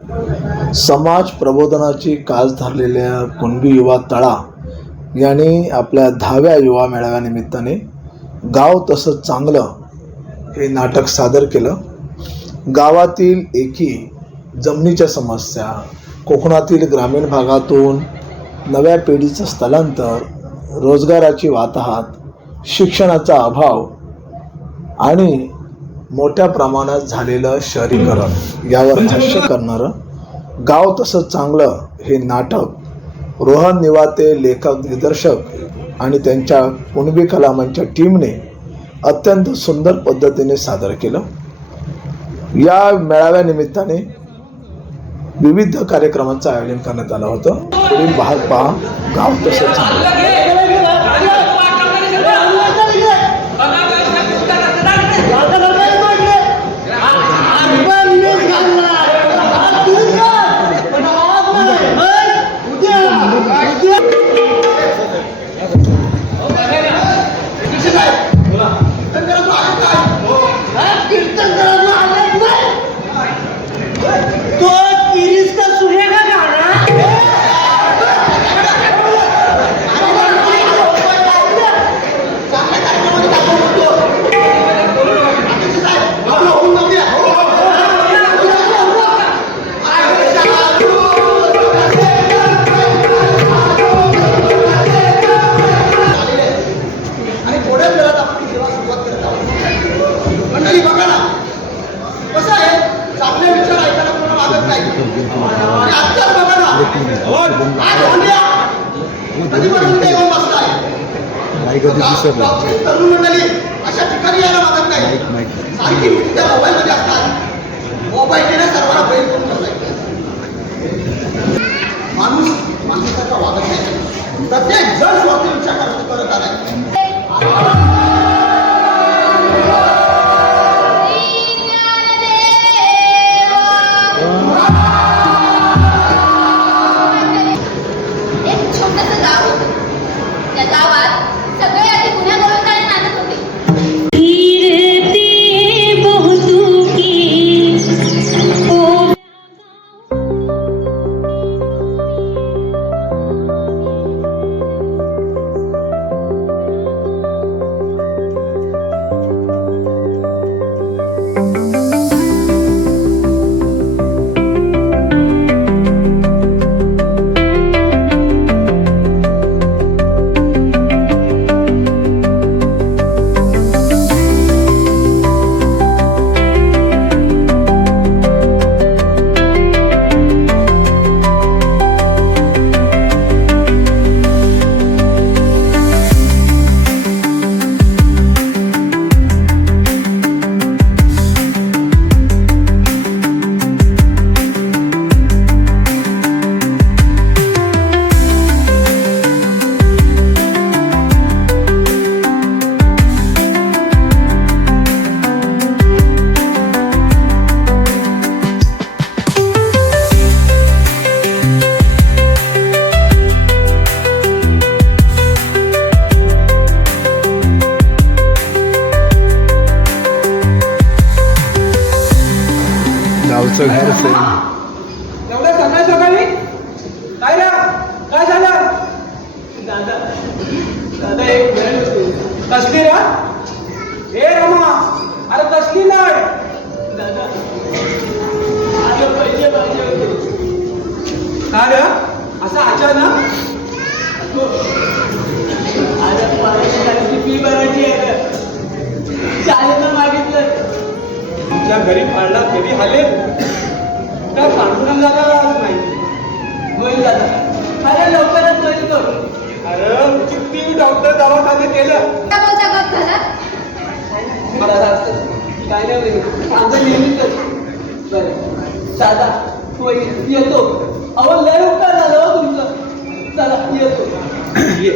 समाज प्रबोधनाची कास धरलेल्या कुणबी युवा तळा यांनी आपल्या 10व्या युवा मेळाव्यानिमित्ताने गाव तसं चांगलं हे नाटक सादर केलं. गावातील एकी, जमिनीच्या समस्या, कोकणातील ग्रामीण भागातून नव्या पिढीचं स्थलांतर, रोजगाराची वाताहत, शिक्षणाचा अभाव आणि मोठ्या प्रमाणात झालेलं शहरीकरण यावर भाष्य करणारं गाव तसं चांगलं हे नाटक रोहन निवाते, लेखक, दिग्दर्शक आणि त्यांच्या कुणबी कलामंच टीमने अत्यंत सुंदर पद्धतीने सादर केलं. या मेळाव्यानिमित्ताने विविध कार्यक्रमांचं आयोजन करण्यात आलं होतं. पुढील भाग पहा, गाव तसं चांगलं. अशा ठिकाणी यायला मागत नाही. सारखी त्या मोबाईलमध्ये असतात. मोबाईलने सर्वांना बैल करून ठेवलाय. माणूस माणसाचा वागत नाही. प्रत्येक जण स्वार्थी विचार करत आलाय. गावचं घर असेल. एवढ्या सकाळी सकाळी काय रे, काय झालं? दादा दादा एक वेळ कसली रा? हे रमा, अरे कसली नाही दादा. आलं पैसे पाहिजे होते. काय रे असं अचानक? अरे पैशाची फी भरायची आहे. शाळेनं मागितलं. तुमच्या घरी पाळला कधी हालेल तर पांडुरंग दादा माहिती होईल. दादा अरे लवकरच होईल तो. अरे किती डॉक्टर दवाखाने केलं. काय नाही आमचं नेहमीच. बरं दादा होईल, येतो. अहो लय उपकार झालं हो तुमचं. चला येतो. ये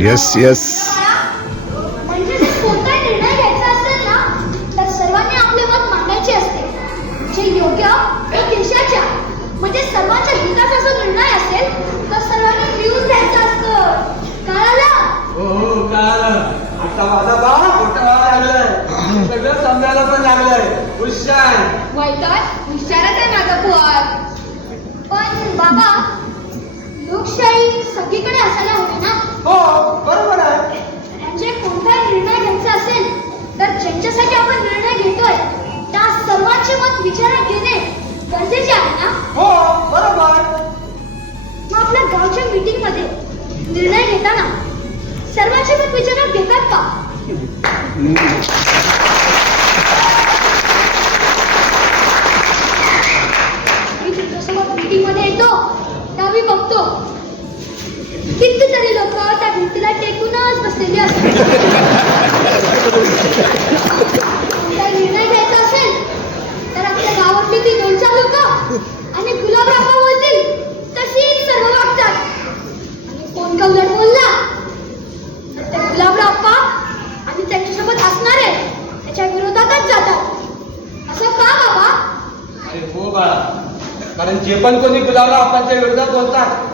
येस येस. म्हणजे जर कोणता निर्णय घ्यायचा असेल ना तर सर्वांनी आपले मत मांडायचे असते. जे योग्य व देशाच्या म्हणजे सर्वांच्या हिताचा जो निर्णय असेल तर सर्वांनी मिळून घ्यायचा असतो. कळालं? हो कळालं. आता माझा बाप मोठा व्हायला लागलाय, सगळं समजायला पण लागलंय. हुशार. हुशारच आहे माझा पोर. पण बाबा लोकशाही सगळीकडे असायला हवी ना. हो बरोबर आहे. म्हणजे कोणताही निर्णय घ्यायचा असेल तर ज्यांच्यासाठी आपण निर्णय घेतोय त्या सर्वांचे मत विचारात घेणे गरजेचे आहे ना. हो बरोबर. मग आपल्या गावच्या मीटिंग मध्ये निर्णय घेताना सर्वांचे मत विचारात घेतात का? मी तुमच्यासोबत मीटिंग मध्ये येतो तेव्हा मी बघतो कितीतरी लोक त्या भिंतीला टेकूनच बसलेली असतात. काही निर्णय घ्यायचा असेल तर आपल्या गावातली ती 2-4 लोक आणि गुलाबराव बोलतील तशीच सर्व वागतात. आणि कोण कवलट बोलला तर ते गुलाबराव आणि त्यांच्यासोबत असणारे त्याच्या विरोधातच जातात. असं का बाबा? अरे हो बाळा, कारण जे पण कोणी गुलाबराव आपल्या विरोधात बोलतात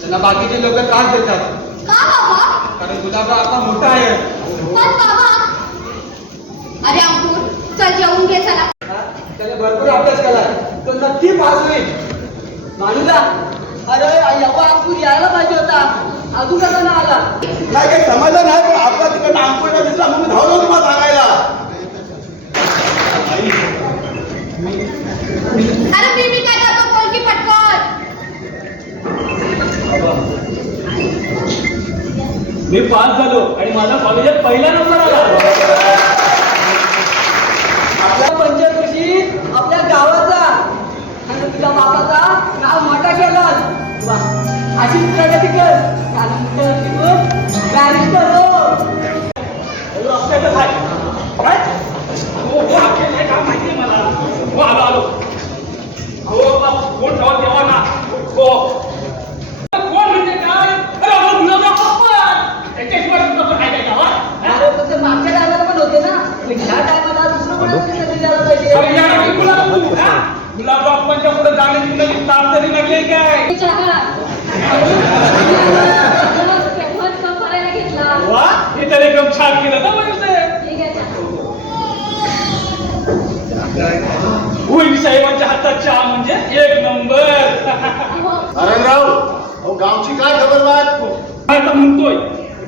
त्यांना बाकीचे लोक त्रास देतात. का बाबा? कारण गुलाबराव आता मोठा आहे. पण बाबा अरे अंकुर चल जेवून घे चला. त्याने भरपूर अभ्यास केलाय, तो नक्की पास होईल. मानूला अरे एवढा अंकुर यायला पाहिजे होता, अजून कसा ना आला. नाही काही समजलं नाही पण आपला तिकडनं अंकुरला दिसला म्हणून धावलो तुम्हाला सांगायला. अरे मी काय करतो बोल की पटकन. मी पास झालो आणि माझा कॉलेजात पहिला नंबर आला. आपल्या पंचकृषी आपल्या गावाचा आणि तुझ्या बापाचा नाव मोठा केला. अशीच प्रगती कर. बॅरिस्टर हो. आपल्याकडे काय? काय? हो हो आपल्याला हे काम माहिती आहे मला. हो आलो आलो. अहो बाबा कोण ठेवा तेव्हा ना. हो कोण म्हणजे काय? अरे अहो गुलाबराव पप्पा. त्याच्याशिवाय तुमचं काय काय गावात? अरे तसं मागच्या टायमाला पण होते ना. ह्या टायमाला दुसरं कोणाला तरी द्यायला अरे पाहिजे. यार मी गुलाबराव हा? गुलाबराव पंच्या पुढे जाण्याची नवीन तार तरी लागली काय? वा हे तर एकदम छान केलं ना म्हणजे. होईल साहेबांच्या हातात चहा म्हणजे एक नंबर. नारायणराव अहो गावची काय खबरदार काय तर म्हणतोय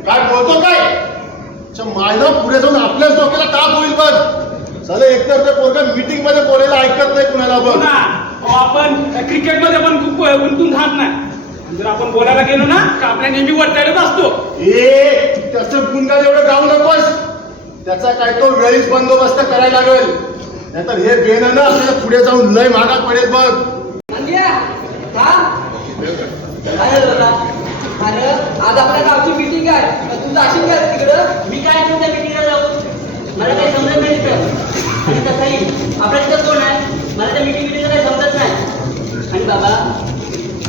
काय बोलतो काय माझा पुढे जाऊन आपल्याच डोक्याला ताप होईल बघ. चला एकतर ते पोरगा मीटिंग मध्ये बोलायला ऐकत नाही कुणाला हो बघ. ना. अहो, आपण क्रिकेटमध्ये पण खूप गुंतून राहत नाही. जर आपण बोलायला गेलो ना तर आपल्या नेहमी वरताडत असतो. ए त्याचं गुणगा एवढं गाऊ नकोस. त्याचा काय तो वेळीच बंदोबस्त करायला लागेल, नाहीतर हे बेन ना आपल्याला पुढे जाऊन लय महागात पडेल बघ. अरे दादा, अरे आज आपल्या गावची मीटिंग आहे, तू जाशील का तिकडं? मी काय तुमच्या मीटिंगला जाऊ? मला काही समजत नाही तिथं. आणि तसंही आपल्या तिथं कोण आहे? मला त्या मीटिंगला काही समजत नाही. आणि बाबा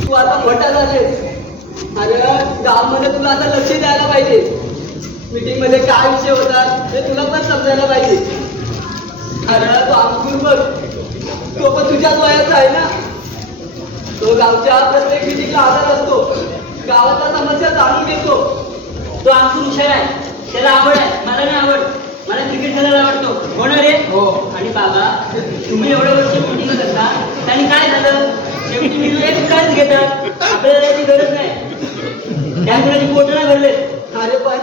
तू आता मोठा झालेस. अरे गावामध्ये तुला आता लक्ष द्यायला पाहिजे. मीटिंग मध्ये काय विषय होतात हे तुला पण समजायला पाहिजे. अरे तो अंकुर बघ, तो पण तुझ्याच वयाचा आहे ना. तो गावच्या प्रत्येक मीटिंगला हजर असतो, गावाच्या समस्या जाणून घेतो. तो अंकुर हुशार आहे, त्याला आवड आहे, मला नाही आवड. मला क्रिकेट खेळायला आवडतो. होणार रे? हो. आणि बाबा तुम्ही एवढे वर्ष मीटिंग करता, त्यांनी काय झालं? शेवटी मी एक काळच घेतात. आपल्याला त्याची गरज नाही. त्या मुलाची पोट नाही भरले. अरे पण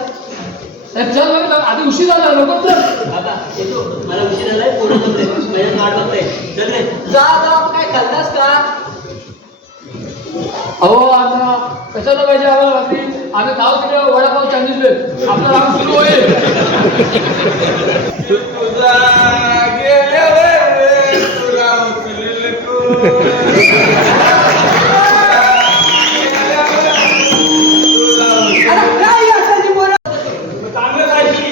चल आधी उशीर झाला नको चल. बाबा येतो, मला उशीर झालाय, पोट जमते, माझ्या वाट बघताय. चल रे. जा जा, काय खाल्लास का? अहो आता कशाला पाहिजे आम्हाला रात्री? आम्ही खाऊ तिकडे वडापाव चांगली आपलं राम सुरू होईल. तुझा चांगलं काय की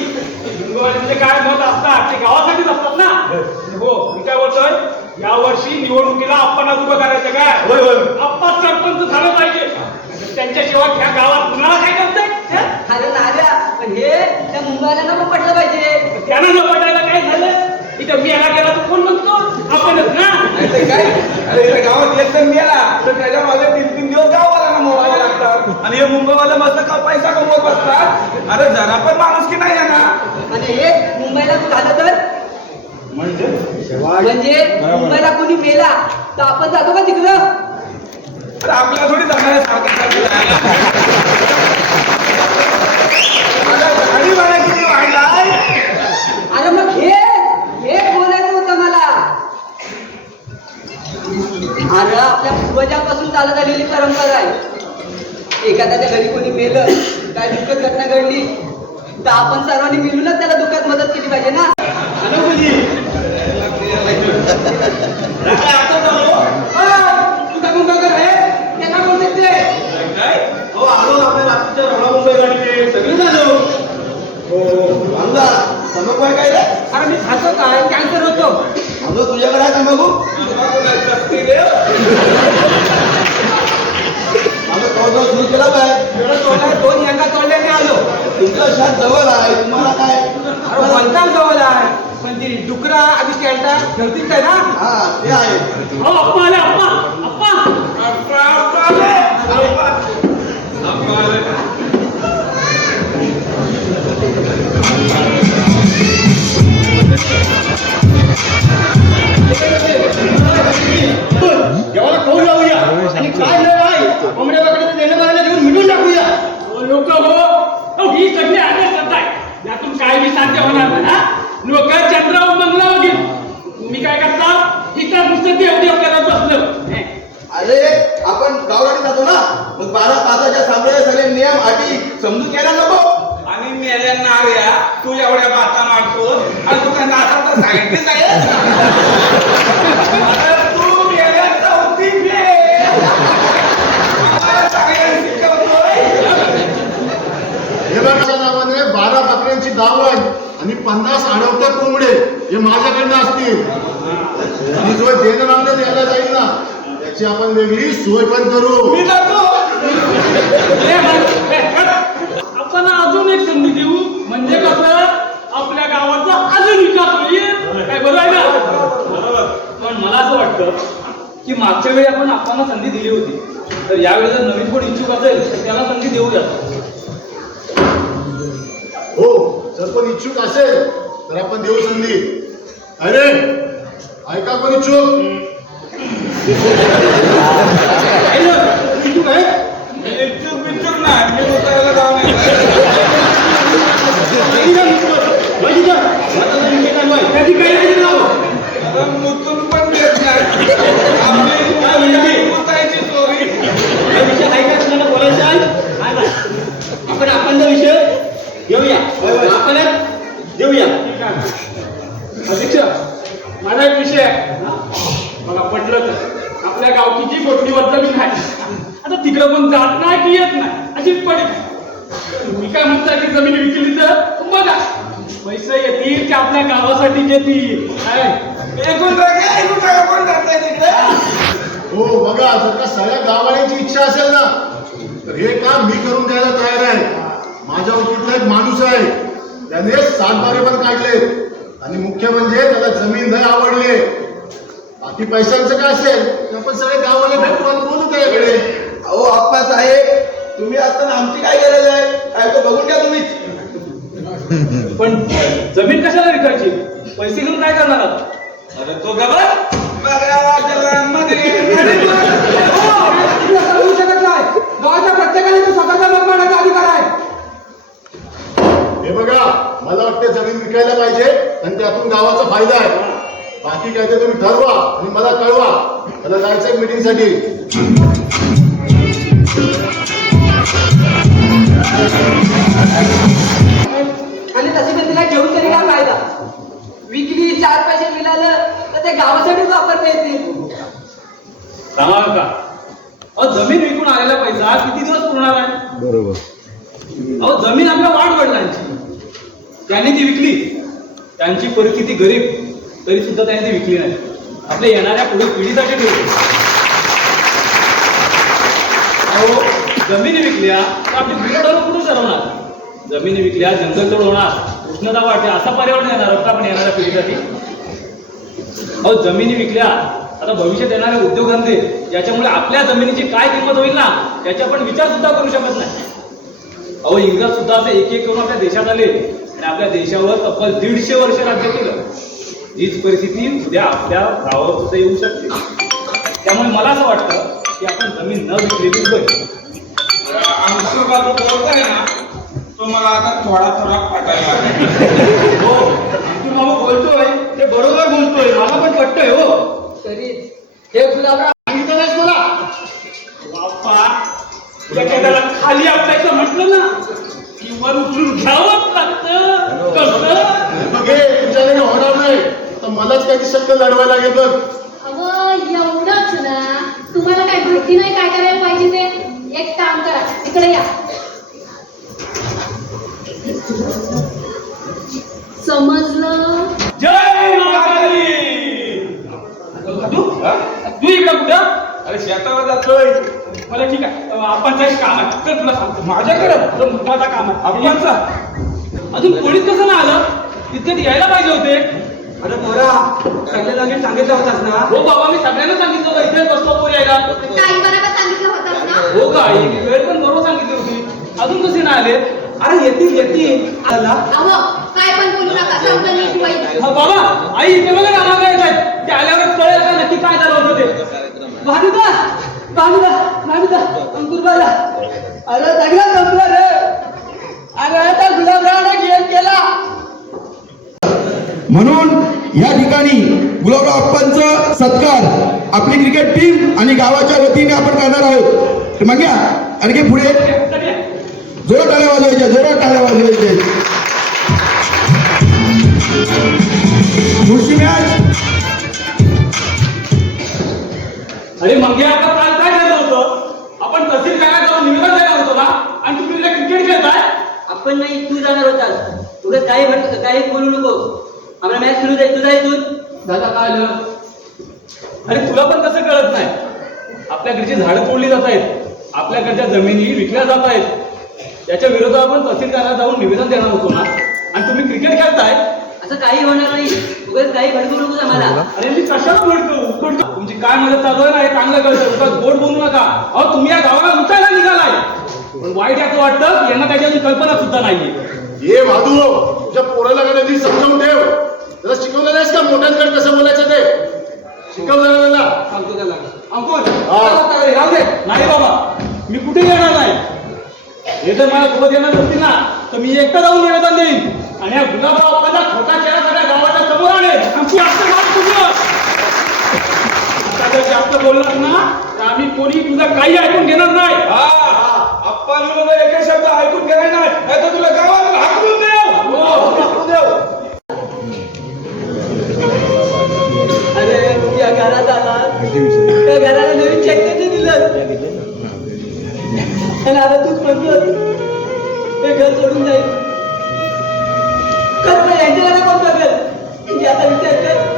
हिंदुवाल्यांचे काय मत असतात ते गावासाठीच असतात ना. हो मी काय बोलतोय, या वर्षी निवडणुकीला आप्पांना उभं करायचं काय? होय होय आप्पा सरपंच झालं पाहिजे. त्यांच्याशिवाय ह्या गावात कुणाला काय करताय? अरे नाऱ्या पण हे त्या मुंबईला नको पटलं पाहिजे. त्यांना न पटायला काय झालं? इथं मी याला गेला तर कोण म्हणतो? आपणच ना. नाहीतर काय अरे इथे गावात एक जण गेला तर त्याच्या मागे 3-3 दिवस गावाला मोबाईल लागतात आणि हे मुंबईवाले मस्त का पैसा कमवत बसतात. अरे जरा पण माणूस की नाही आहे ना. आणि हे मुंबईला झालं तर म्हणजे मुंबईला कोणी मेला तर आपण जातो का तिकडं? अरे आपल्याला थोडी जाणार सारखं गाडी भाडा किती वाढलाय. अरे मग हे बोलायचं होतं मला. अरे आपल्या पूर्वजांपासून चालत आलेली परंपरा आहे. एखाद्याच्या घरी कोणी मेलं काय दुःखद घटना घडली तर आपण सर्वांनी मिळूनच त्याला दुःखात मदत केली पाहिजे ना. हो आलो आपल्या रात्रीच्या रवळा मुंबई गाडीने सगळे झालो. हो आमदार तंबाखू काय रे. अरे मी खातो काय कॅन्सर होतो. अगं तुझ्याकडे आहे तंबाखू. माझं तोडगा सुरू केला काय 2 यंगा तोडल्याने आलो. तुमचं शात जवळ आहे तुम्हाला काय. अरे वंताल जवळ आहे पण ती डुकरा आधी खेळता ठेवतील काय ना. हा ते आहे. हो अप्पा आले अप्पा. जेव्हा खाऊ जाऊया आणि काय नाही कोंबड्या वगैरे देणं मारायला घेऊन मिटून टाकूया. लोक हो ही सगळी आदेश करताय. यातून काय मी साध्य होणार नाही ना. लोक चंद्रावर बंगला वगैरे तुम्ही काय करता इथं नुसतं देव करत बसलं. अरे आपण गावराणी जातो ना मग 12-5च्या सामने सगळे नियम अटी समजून घ्यायला नको. आणि मेल्यांना आर्या तू एवढ्या बाता मारतो आणि तुझा नाता तर सायंटिस्ट आहे. तू मेल्यांचा होती हे बघा नावाने 12 बकऱ्यांची दावण आणि 50 अडवटे कोंबडे हे माझ्याकडनं असतील. आणि जो देणं मागणं द्यायला जाईल ना त्याची आपण वेगळी सोय पण करू. मी जातो. आपण अजून एक संधी देऊ म्हणजे कसं आपल्या गावाचा अजून विकास होईल. काय बरोबर आहे ना. पण मला असं वाटतं की मागच्या वेळी आपण आपल्याला संधी दिली होती तर यावेळी जर नवीन कोण इच्छुक असेल तर त्याला संधी देऊया. हो जर पण इच्छुक असेल तर आपण देऊ संधी. अरे ऐका पण इच्छुक. इच्छुक आहे. इच्छुक नाही मी उतरायला जाऊ नाही. मुतून पण देत नाही. मुतायची चोरी. बोलायचं आहे आपण विषय घेऊया. आपण देऊया. अध्यक्ष माझा एक विषय आहे. मला पटलं तर आपल्या गावची जी गोष्टीवर जमीन आहे आता तिकडं पण जात नाही की येत नाही अशीच पडी. तुम्ही काय म्हणता की जमीन विकली तर बघा पैसे येतील की आपल्या गावासाठी येतील. एकूण टाका कोण जात तिकडे. हो बघा जर का सगळ्या गाववाल्यांची इच्छा असेल ना तर हे काम मी करून द्यायला तयार आहे. माझ्या ओळखीतला एक माणूस आहे त्याने 7 बारे पण काढले आणि मुख्य म्हणजे त्याला जमीन लय आवडली. बाकी पैशांचं काय असेल तर आपण सगळे गाववाले भेटू आणि बोलू त्याकडे. अहो आप्पा साहेब तुम्ही असताना आमची काय गरज आहे. काय तो बघून घ्या तुम्हीच. पण जमीन कशाला विकायची. पैसे घेऊन काय करणार आहात. अरे तो गबर होऊ शकत नाही. गावाच्या प्रत्येकाने तो स्वतःचा मत मांडण्याचा अधिकार आहे. हे बघा मला वाटतं जमीन विकायला पाहिजे आणि त्यातून गावाचा फायदा आहे. बाकी काय ते तुम्ही ठरवा आणि मला कळवा. मला जायचंय मीटिंगसाठी. आणि तशी पण तिला घेऊन तरी काय फायदा. विकली 4 पैसे मिळालं तर ते गावासाठीच वापरता येतील. सांगा का अहो जमीन विकून आलेला पैसा किती दिवस पुरणार आहे. बरोबर. अहो जमीन आपल्या वाढवडिलांची त्यांनी ती विकली. त्यांची परिस्थिती गरीब तरी सुद्धा त्यांनी ती विकली नाही. आपल्या येणाऱ्या पुढील पिढीसाठी ठेवली. अहो जमीन विकल्या तर आपली पिढी कुठून सरवणार. जमिनी विकल्या जंगल तोड होणार, उष्णता वाढते, असा पर्यावरण येणार का आपण येणाऱ्या पिढीसाठी? अहो जमिनी विकल्या, आता भविष्यात येणारे उद्योगधंदे ज्याच्यामुळे आपल्या जमिनीची काय किंमत होईल ना याची आपण विचार सुद्धा करू शकत नाही. अहो इंग्रज सुद्धा असे एक एक करून आपल्या देशात आले आणि आपल्या देशावर तब्बल 150 वर्ष राज्य केलं. हीच परिस्थिती उद्या आपल्या गावावर सुद्धा येऊ शकते. त्यामुळे मला असं वाटतं की आपण जमीन न विकलेलीच बरी. अंशू बाबू बोलताय ना, तो मला आता थोडा थोडा पटायला लागला. हो अंकुर मामा बोलतोय ते बरोबर बोलतोय, मला पण पटतंय. हो तरी हे गुलाबराव सांगितलं नाहीस मला? बाप्पा त्याला खाली आपटायचं म्हटलं ना की वर उचलून घ्यावंच लागतं. कसं बघे तुझ्याकडे होणार नाही, तर मलाच काही शक्य लढवायला लागेल बघ. अहो एवढंच ना, तुम्हाला काय माहिती नाही काय करायला पाहिजे ते? एक काम करा, इकडे या. समजलं? जय महाकाली. तू इकडं कुठं? अरे शेतावर जातोय. मला ठीक आहे, आपण एक काम आहे तर तुला सांगतो. माझ्याकडं? तुझं महत्वाचं काम आहे. आपणचा अजून पोलीस कसं ना आलं? तितक्यात यायला पाहिजे होते. अरे पोरा, सगळ्याला नीट सांगितलं होतास ना? हो बाबा, मी सगळ्यांना सांगितलं होतं इथेच बसतो पोरी यायला. टाइम बरोबर सांगितलं होतं ना? हो का, वेळ पण बरोबर सांगितली होती. अजून कसे नाही आले? अरे येतील आला. अहो काय पण बोलू नका, समजा नीट होईल. हा बाबा, आई इथे बघा ना, आम्हाला येत आहेत. ते आल्यावर कळेल का नक्की काय झालं होतं ते. भानुदा अंकुर बाला, अरे सगळं संपलं रे. अरे आता गुलाबरावने गेम केला. म्हणून या ठिकाणी गुलाबराव अप्पांचा सत्कार आपली क्रिकेट टीम आणि गावाच्या वतीने आपण करणार आहोत. मग या आणखी पुढे जोरात टाळ्या वाजवायच्या, जोरात टाळ्या वाजवायचे. पुढची मॅच. अरे मग आता काल काय झालं होतं? आपण तहसील कार्यालयात जाऊन निवेदन देणार होतो ना, आणि तुम्ही इथे क्रिकेट खेळताय. आपण नाही, तू जाणार होतास. तुला काही बोलू नको. आम्हाला मॅच सुरू जाईल, तुझा इथून. दादा काय आलं? अरे तुला पण कसं कळत नाही? आपल्याकडची झाडं तोडली जात आहेत, आपल्याकडच्या जमिनी विकल्या जात आहेत. त्याच्या विरोधात आपण तहसील कार्यालयात जाऊन निवेदन देणार होतो ना, आणि तुम्ही क्रिकेट खेळताय. असं काही होणार नाही. उगाच काही भडकू नकोस आम्हाला. अरे मी कशाला बोलतो? तुमची काय मदत चालू आहे ना हे चांगलं कळतं. उगाच गोड बोलू नका. अहो तुम्ही या गावाला लुटायला निघालाय. पण वाईट याचं वाटतं की यांना त्याची अजून कल्पना सुद्धा नाहीये. ये भादू, तुझ्या पोराला का नाही समजावून ठेव. त्याला शिकवलं नाहीस का मोठ्यांकडे कसं बोलायचं ते? शिकवलं ना त्याला. सांगतो त्याला. अंकुर हा. राहू दे. नाही बाबा, मी कुठे येणार नाही. हे जर मला सोबत येणार नसतील ना तर मी एकटा जाऊन निवेदन देईन, आणि या गुलाबराव आपल्याला खोटा चेहरा सगळ्या गावाच्या समोर आणेल. आमची जास्त गाव तुझं. आता जर जास्त बोललास ना तर आम्ही कोणी तुझं काही ऐकून घेणार नाही. आपण एका शब्द ऐकून घेणार नाही, नाहीतर तुला गावात हाकलून देऊ. हाकलून देऊ. अरे या घरात आला, त्या घराला नवीन चेक दिलं, आणि आता तूच म्हणतोस हे घर सोडून जाईल. कसं यांच्याकडे कोण बघेल? म्हणजे आता विचार कर.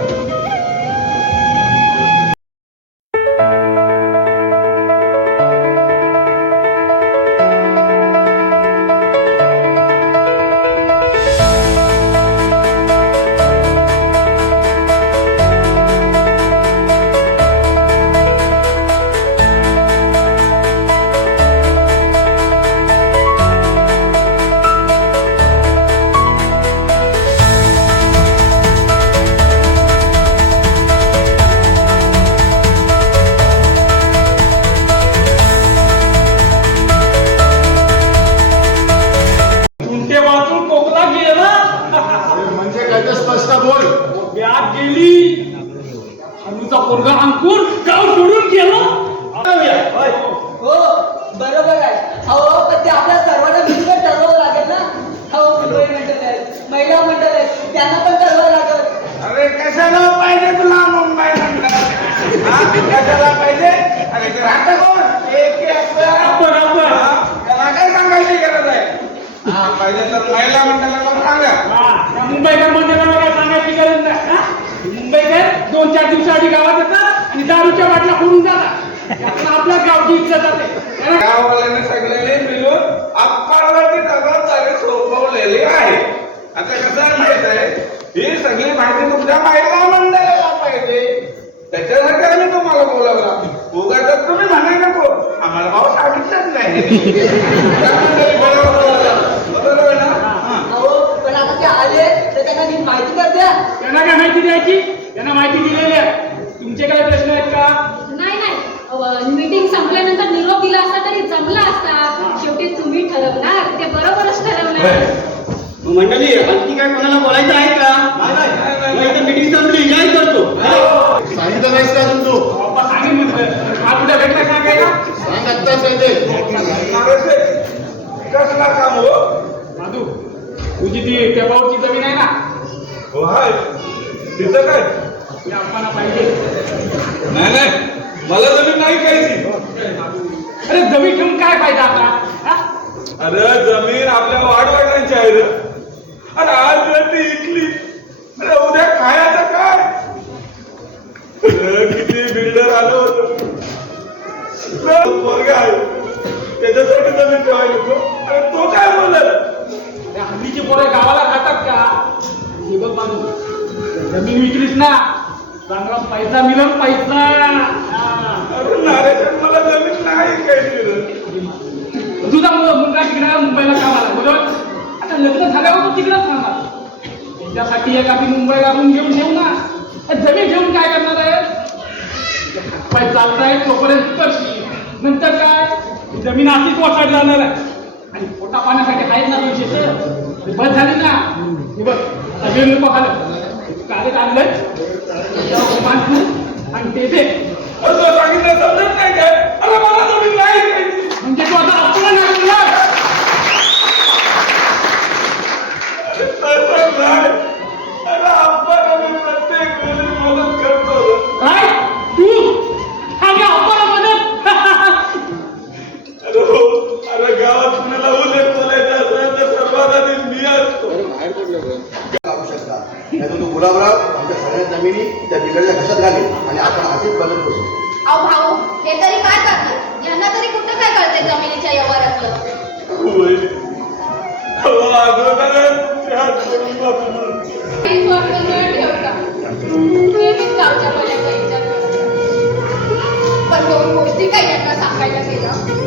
उंटे वाचून कोकला गेला. म्हणजे काय तर स्पष्ट बोल. बॅग गेली. हनुचा पोरगा अंकुर गाव सोडून गेला. हो बरोबर आहे. अहो पण ते आपल्या सर्वांना मिळून ठरवावं लागेल ना. अहो मुंबई मंडळ आहे, महिला मंडळ आहे, त्यांना पण ठरवावं लागेल. अरे कशाला पाहिजे तुला मुंबई मंडळ? कशाला पाहिजे? अरे ते राहतं कोण? आपण त्याला काय सांगायची गरज आहे? पाहिजे तर महिला मंडळाला सांगा. मुंबईकर मंदिराला काय सांगायची गरज नाही. हा? मुंबईकर 2-4 दिवसाआधी गावात येतात आणि दारूच्या बाटल्या फोडून जातात. त्यातून आपल्याच गावची इज्जत जाते. गाववाल्यांनी सगळ्यांनी मिळून आपल्यावरती जबाबदारी सोपवली. केलेली आहे. आता कसं आहे माहित आहे, ही सगळी माहिती तुमच्या माहितीला मंडळाला पाहिजे, त्याच्यासाठी आम्ही तुम्हाला बोलावला. उगाच तुम्ही म्हणाय नको आम्हाला भाऊ सांगितलंच नाही. बरोबर आहे ना? अहो पण आता ते आले तर त्यांना नीट माहिती तर द्या. त्यांना काय माहिती द्यायची? त्यांना माहिती दिलेली आहे. तुमचे काय प्रश्न आहेत का? नाही मीटिंग संपल्यानंतर निरोप दिला असता तरी जमला असता. शेवटी तुम्ही ठरवणार ते बरोबरच ठरवणार. मंडळी आणखी काय कोणाला बोलायचं आहे का? नाही मीटिंग संपली काय करतो? सांगितलं नाहीस का अजून तू? बाप्पा सांगेन म्हटलं. हा कुठे भेटला सांगायला? सांग आत्ताच आहे ते. कसला काम हो? माधू तुझी ती टेपावरची जमीन आहे ना, हो आहे. तिथं काय? ती आम्हाला पाहिजे. नाही मला जमीन नाही घ्यायची. अरे जमीन घेऊन काय फायदा आता? हा? अरे जमीन आपल्या वाडवडिलांची आहे रे. अरे आज जर ती इकली अरे उद्या खायचं काय? अरे किती बिल्डर आलो होतो पोरगा आहे त्याच्यासाठी जमीन ठेवायला नको. अरे तो काय बोलत? त्या हल्लीची पोरं गावाला खातात का? हे बघ माणूस, जमीन विकलीस ना, चांगला पैसा मिळून पैसा. हा. अरे नारेशन मला जमीन नाही घ्यायची रे. तुझा मुलगा तिकडे मुंबईला कामाला बरोबर. आता लग्न झाल्यावर तू तिकडेच राहणार. त्याच्यासाठी एक आधी मुंबईला आपण घेऊन ठेवू ना. जमीन घेऊन काय करणार आहे? हातपाय चालताय तोपर्यंत करशील. नंतर काय? जमीन अशीच वाटायला जाणार आहे. आणि पोटा पाण्यासाठी आहेत ना पैसे, बस झाली ना. हे बघ सगळे लोक आलं कागद आणलंय आणि ते दे. असं सांगितलं समजत नाही काय? अरे मला जमीन नाही घ्यायची. म्हणजे तू आता अपमान लागला. तसं नाही. अरे आपण आम्ही प्रत्येक वेळी मदत करतो. काय तू हा काय अपमान मदत? अरे हो. अरे गावात कुणाला उल्लेख बोलायचा असेल तर सर्वात आधी मी असतो. काढू शकता. नाहीतर तो गुलाबराव आमच्या सगळ्या जमिनी त्या बिघडल्या कशात घाले आणि आपण असेच बदल बसू. अहो भाऊ हे तरी काय करतात? यांना तरी कुठं काय कळते जमिनीच्या व्यवहारातलं? वहिनी, हो अगोदरच तुमचे हात जोडून माफी मागतो. काहीच वाटलं न ठेवता नेहमीच गावच्या पाण्याचा विचार करतात. पण दोन गोष्टी काय यांना सांगायला गेलं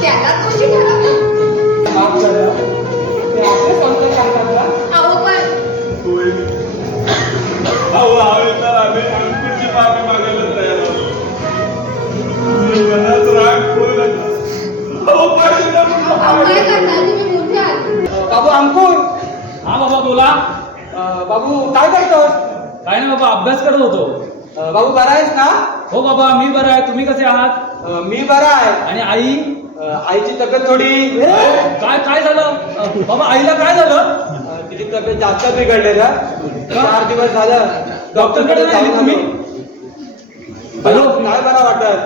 त्याला दोषी ठरवलं. माफ करा. ते आपले संत सांगतात का? अहो पण वहिनी, अहो हवे तर आम्ही अंकुरची माफी मागायला तयार आहोत. मी मनात राग बोलत अहो पाहिजे तर अहो काय करताय तुम्ही मोठे आहात. बाबू अंकुर. हा बाबा बोला. बाबू काय करतोस? काय ना बाबा अभ्यास करत होतो. बाबू बरा आहेस ना? हो बाबा मी बरा आहे. तुम्ही कसे आहात? मी बरा आहे. आणि आई? आईची तब्येत थोडी काय काय झालं बाबा? आईला काय झालं? तिची तब्येत जास्त बिघडले ना. 4 दिवस झालं डॉक्टरकडे नाही जाऊन तुम्ही? हॅलो नाही बरा वाटत.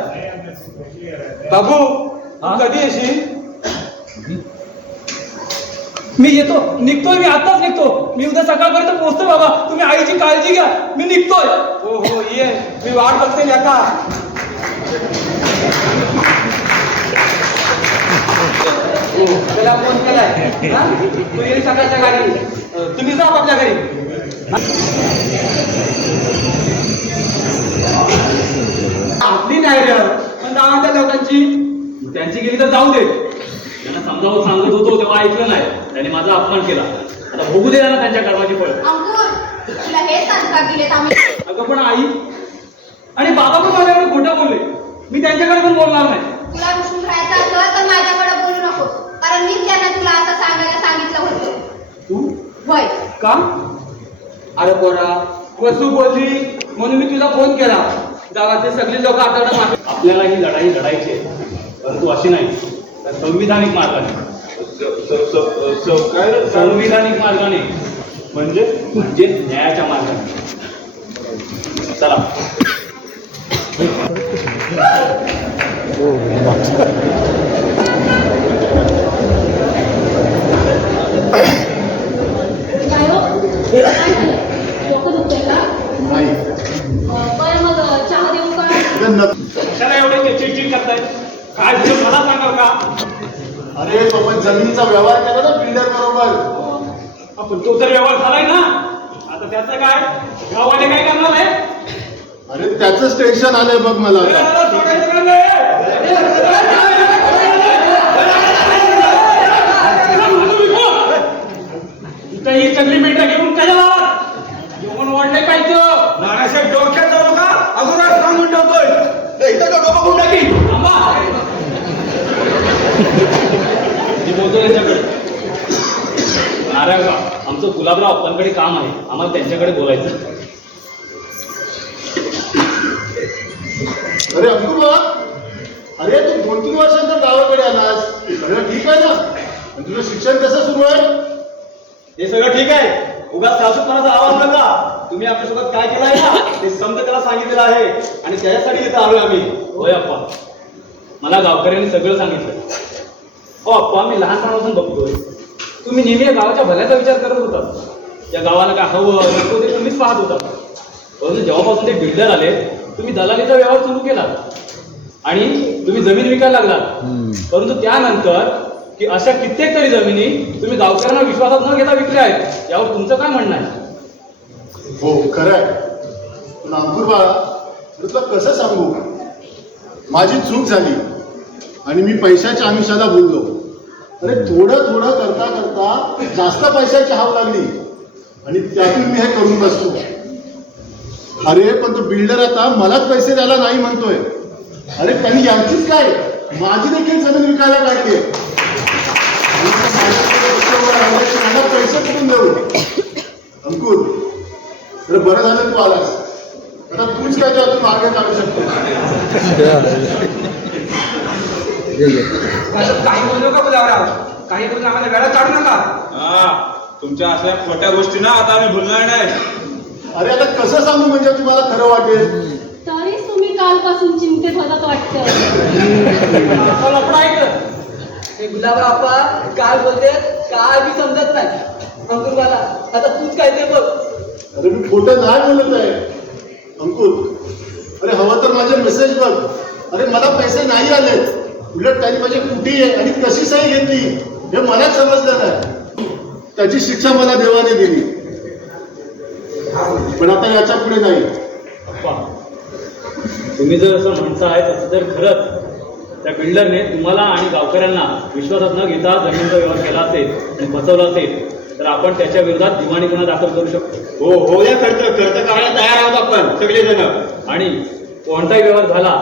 बाबू हा? कधी येशील? मी येतो, निघतोय. मी आताच निघतो. मी उद्या सकाळपर्यंत पोहोचतो बाबा. तुम्ही आईची काळजी घ्या. मी निघतोय. हो हो ये. मी वाट बघते का. त्याला फोन केलाय. हा? तू येईल सकाळच्या गाडी. तुम्ही जा आपल्या घरी. आपली नाही रे पण गावातल्या लोकांची. त्यांची गेली तर जाऊ दे. त्यांना समजावून सांगत होतो तेव्हा ऐकलं नाही. त्यांनी माझा अपमान केला. आता भोगू दे ना त्यांच्या कर्माची फळ. अंकुर तुला हे संस्कार दिलेत आम्ही. अगं पण आई आणि बाबा पण माझ्याकडे खोटं बोलले. मी त्यांच्याकडे पण बोलणार नाही. तुला रुसून राहायचं असलं तर माझ्याकडे बोलू नको. कारण मी त्यांना तुला असं सांगायला सांगितलं होतं. तू होय का? अरे पोरा वसू बोलली म्हणून मी तुला फोन केला. गावातले सगळे लोक आता मागे. आपल्याला ही लढाई लढायची आहे, परंतु अशी नाही तर संविधानिक मार्गाने. काय संविधानिक मार्गाने म्हणजे म्हणजे न्यायाच्या मार्गाने. चला. काय हो? काय झालं? डोकं दुखतंय का? नाही. बरं मग चहा देऊ का? इथं कशाला एवढे चिडचिड करताय? काय झालं मला सांगाल का? अरे बाबा जमिनीचा व्यवहार केला ना बिल्डर बरोबर. आपण तो तर व्यवहार झालाय ना, आता त्याचं काय? गावाने काय करणार आहे? अरे त्याचंच टेन्शन आलंय बघ मला आता. इथं ही सगळी मेंढ्या घेऊन कशाला जेवण वाढले पाहिजे. नानासाहेब डोक्यात जाऊ का? अगोदर सांगून ठेवतोय. इथं तो डोकं फोडून टाकी. थांबा. मी बोलतो त्यांच्याकडे. नारायणराव, आमचं गुलाबराव अप्पांकडे काम आहे, आम्हाला त्यांच्याकडे बोलायचं. अरे अंकुर, अरे तू 2-3 वर्षांतर गावाकडे आलास, सगळं ठीक आहे ना? आणि तुझं शिक्षण कसं सुरू आहे? हे सगळं ठीक आहे. उगाच सासूपणाचा आवाज नका. तुम्ही आपल्यासोबत काय केलं आहे ना ते समज त्याला सांगितलेलं आहे आणि त्याच्यासाठी इथं आलोय आम्ही. होय अप्पा, मला गावकऱ्यांनी सगळं सांगितलं. हो अप्पा, मी लहानपणापासून बघतोय तुम्ही नेहमी या गावाच्या भल्याचा विचार करत होता. या गावाला काय हवं नको ते तुम्हीच पाहत होता. परंतु जेव्हापासून ते बिल्डर आले, तुम्ही दलालीचा व्यवहार सुरू केला आणि तुम्ही जमीन विकायला लागलात. परंतु त्यानंतर की अशा कित्येक तरी जमिनी तुम्ही गावकऱ्यांना विश्वासात न घेता विकल्या आहेत. यावर तुमचं काय म्हणणं आहे? हो खरं आहे. पण अंकुर बाळा, तुला कसं सांगू, माझी चूक झाली आणि मी पैशाच्या आमिषाला बोललो. अरे थोडं थोडं करता करता जास्त पैशाची हाव लागली आणि त्यातून मी हे करून बसतो. अरे पण तो बिल्डर आता मलाच पैसे द्यायला नाही म्हणतोय. अरे त्यांनी यांचीच काय, माझी देखील जमीन विकायला काढली. मला पैसे कुठून देऊ? अंकुर, अरे बरं झालं तू आलास. आता तूच काय त्यातून मार्ग काढू शकतो. काही बोलू नका गुलाबराव. काही करून आम्हाला वेळा काढू नका. तुमच्या अशा खोट्या गोष्टी ना आता आम्ही भुलणार नाही. अरे आता कसं सांगू म्हणजे तुम्हाला खरं वाटेल? तरीच तुम्ही कालपासून चिंतेत होतात वाटतं. असं लफडं आहे का? हे गुलाबराव आप्पा काय बोलते काय बी समजत नाही. अंकुर मला आता तूच काय ते बघ. अरे मी खोटं नाही बोलत आहे अंकुर. अरे हवं तर माझे मेसेज बघ. अरे मला पैसे नाही आले, उलट त्यांनी माझी कुठे आणि कशी सही घेतली हे मलाच समजलं नाही. त्याची शिक्षा मला देवाने दिली. पण आता याच्या पुढे नाही. अप्पा, तुम्ही जर असं म्हणताय तसं जर खरंच त्या बिल्डरने तुम्हाला आणि गावकऱ्यांना विश्वासात न घेता जमिनीचा व्यवहार केला असेल आणि फसवला असेल तर आपण त्याच्या विरोधात दिवाणी गुन्हा दाखल करू शकतो. हो हो, या खर्च करायला तयार आहोत आपण सगळेजण. आणि कोणताही व्यवहार झाला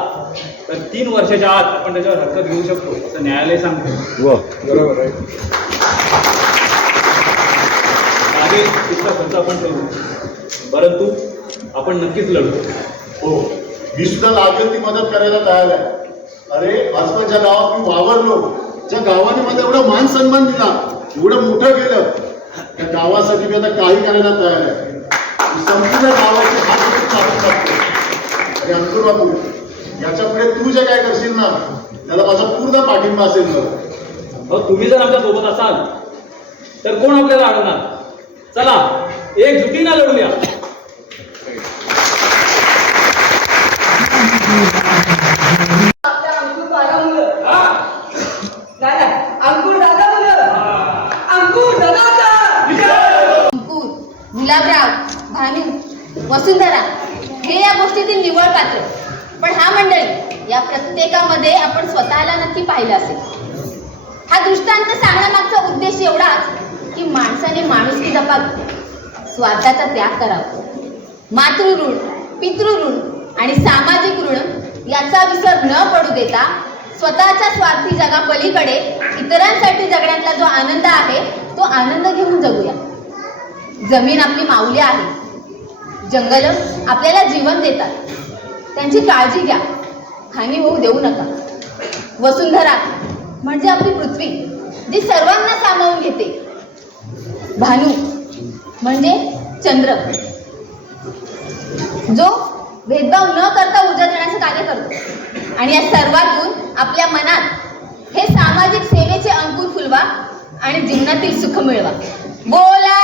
तर 3 वर्षाच्या आत आपण त्याच्यावर हक्क घेऊ शकतो असं न्यायालय सांगतो. बरोबर आहे. मागे तिथला खर्च आपण करू, परंतु आपण नक्कीच लढू. हो, मी सुद्धा लागेल ती मदत करायला तयार आहे. अरे आजकाल ज्या गावात मी वावरलो, ज्या गावाने मला एवढा मान सन्मान दिला, एवढं मोठं केलं, त्या गावासाठी मी आता काही करायला तयार आहे. मी संपूर्ण गावाची हात धरून चालू लागतो. आणि अंकुर बाबू, याच्या पुढे तू जे काय करशील ना त्याला माझा पूर्ण पाठिंबा असेल. मग तुम्ही जर आमच्या सोबत असाल तर कोण आपल्याला अडवणार? चला एकजुटीनं लढूया. आपल्या अंकुर बारा मुलं. नाही अंकुर दादा मुलं. अंकुर दादा. अंकुर, गुलाबराव, भानू, वसुंधरा हे या गोष्टीतील निवड पात्र. पण हा मंडळी, या प्रत्येकामध्ये आपण स्वतःला नक्की पाहिलं असेल. हा दृष्टांत सांगण्यामागचा उद्देश एवढाच की माणसाने माणुसकी जपावी, स्वार्थाचा त्याग करावा, मातृऋण, पितृऋण आणि सामाजिक ऋण याचा विसर न पडू देता स्वतःच्या स्वार्थी जगापलीकडे इतरांसाठी जगण्यातला जो आनंद आहे तो आनंद घेऊन जगूया. जमीन आपली माऊली आहे, जंगल आपल्याला जीवन देतात, त्यांची काळजी घ्या, हानी होऊ देऊ नका. वसुंधरा म्हणजे आपली पृथ्वी जी सर्वांना सामावून घेते. भानू म्हणजे चंद्र जो भेदभाव न करता ऊर्जा देण्याचं कार्य करतो. आणि या सर्वातून आपल्या मनात हे सामाजिक सेवेचे अंकुर फुलवा आणि जीवनातील सुख मिळवा. बोला